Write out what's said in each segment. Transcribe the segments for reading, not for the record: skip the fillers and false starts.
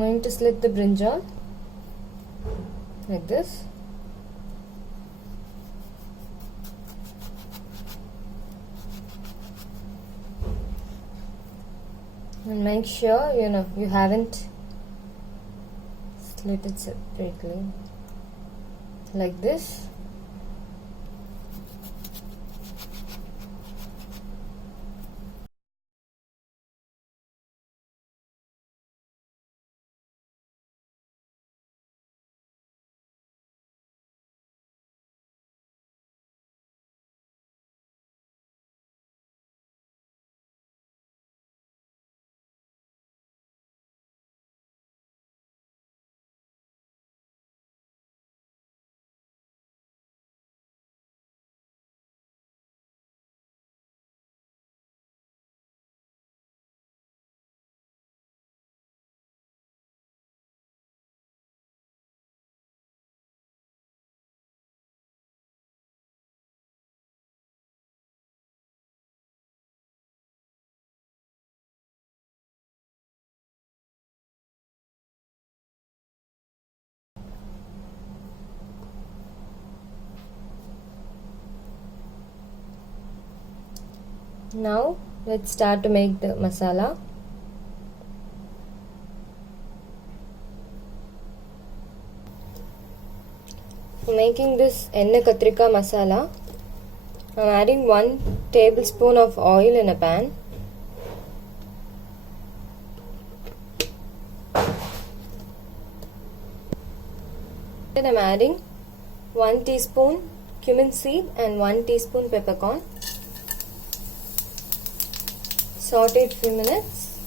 I'm going to slit the brinjal like this. And make sure you haven't slit it separately like this. Now let's start to make the masala. For making this Ennai kathirikai masala, I'm adding 1 tablespoon of oil in a pan. Then I'm adding 1 teaspoon cumin seed and 1 teaspoon peppercorn. Saute it few minutes.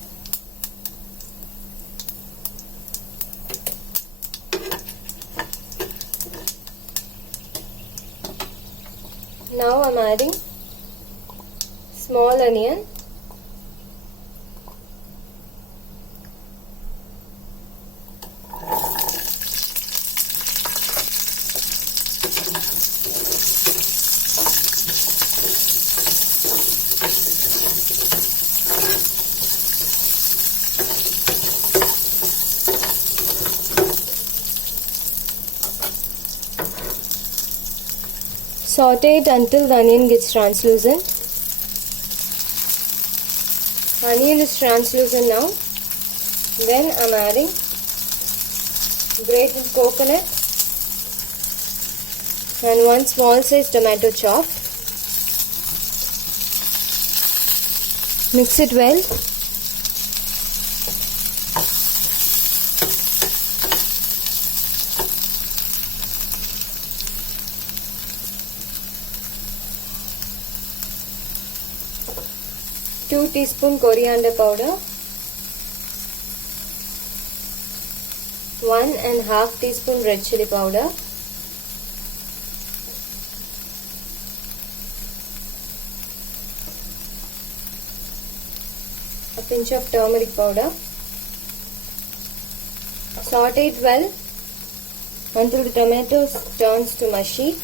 Now I'm adding small onion, saute it until the onion gets translucent. Onion is translucent now. Then I'm adding grated coconut and 1 small size tomato chopped. Mix it well. Two teaspoon coriander powder, 1.5 teaspoon red chili powder, a pinch of turmeric powder. Saute it well until the tomatoes turns to mushy.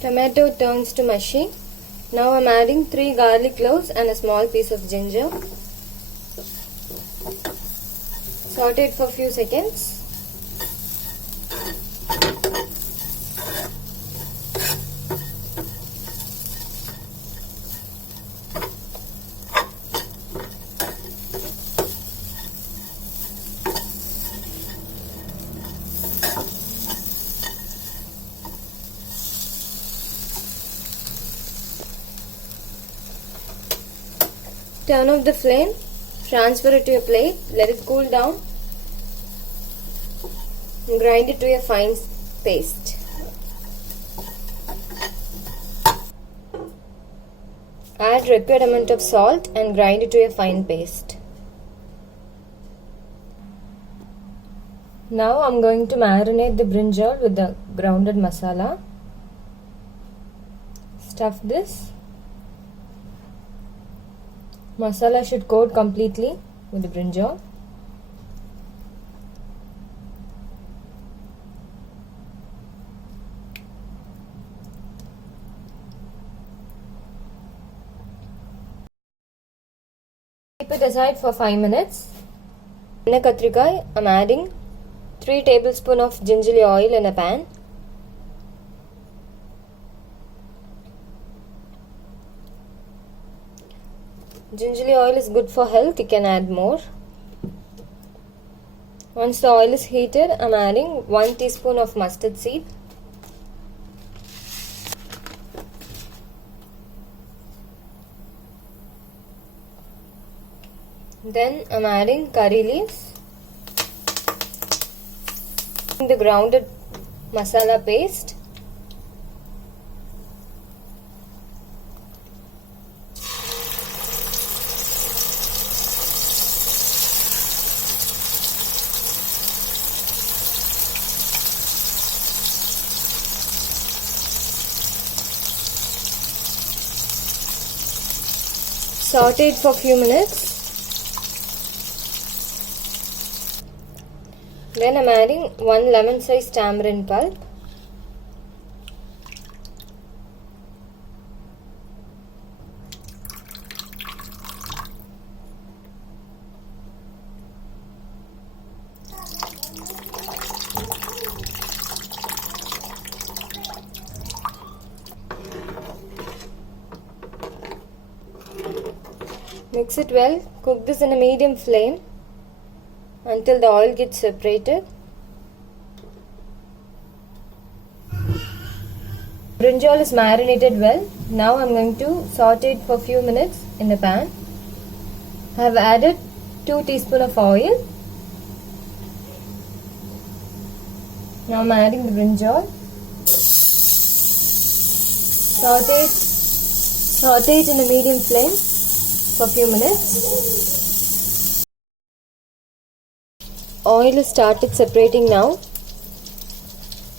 Tomato turns to mushy. Now I'm adding 3 garlic cloves and a small piece of ginger. Saute it for a few seconds. Turn off the flame, transfer it to a plate, let it cool down, and grind it to a fine paste. Add required amount of salt and grind it to a fine paste. Now I'm going to marinate the brinjal with the grounded masala. Stuff this Masala should coat completely with the brinjal. Keep it aside for 5 minutes. Ennai kathirikai, I'm adding 3 tablespoons of gingerly oil in a pan. Gingerly oil is good for health, you can add more. Once the oil is heated, I'm adding 1 teaspoon of mustard seed. Then I'm adding curry leaves. The grounded masala paste. Saute it for a few minutes. Then I'm adding 1 lemon sized tamarind pulp. Mix it well. Cook this in a medium flame until the oil gets separated. Brinjal is marinated well. Now I'm going to saute it for a few minutes in the pan. I have added 2 teaspoons of oil. Now I'm adding the brinjal. Saute it in a medium flame for a few minutes. Oil has started separating now.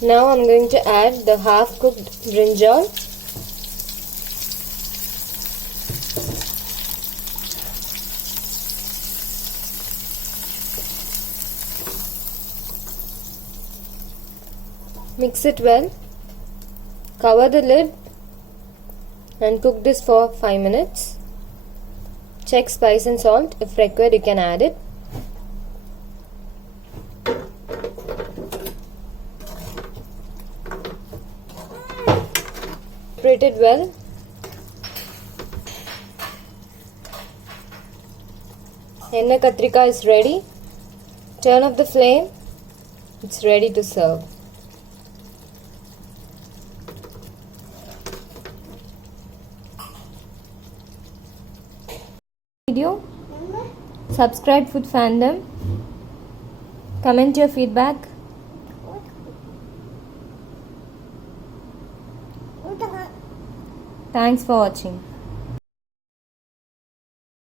Now I'm going to add the half cooked brinjal. Mix it well. Cover the lid and cook this for 5 minutes. Check spice and salt. If required, you can add it. Separate it well. Ennai kathirikai is ready. Turn off the flame. It's ready to serve. Video. Subscribe Food Fandom. Comment your feedback. Thanks for watching.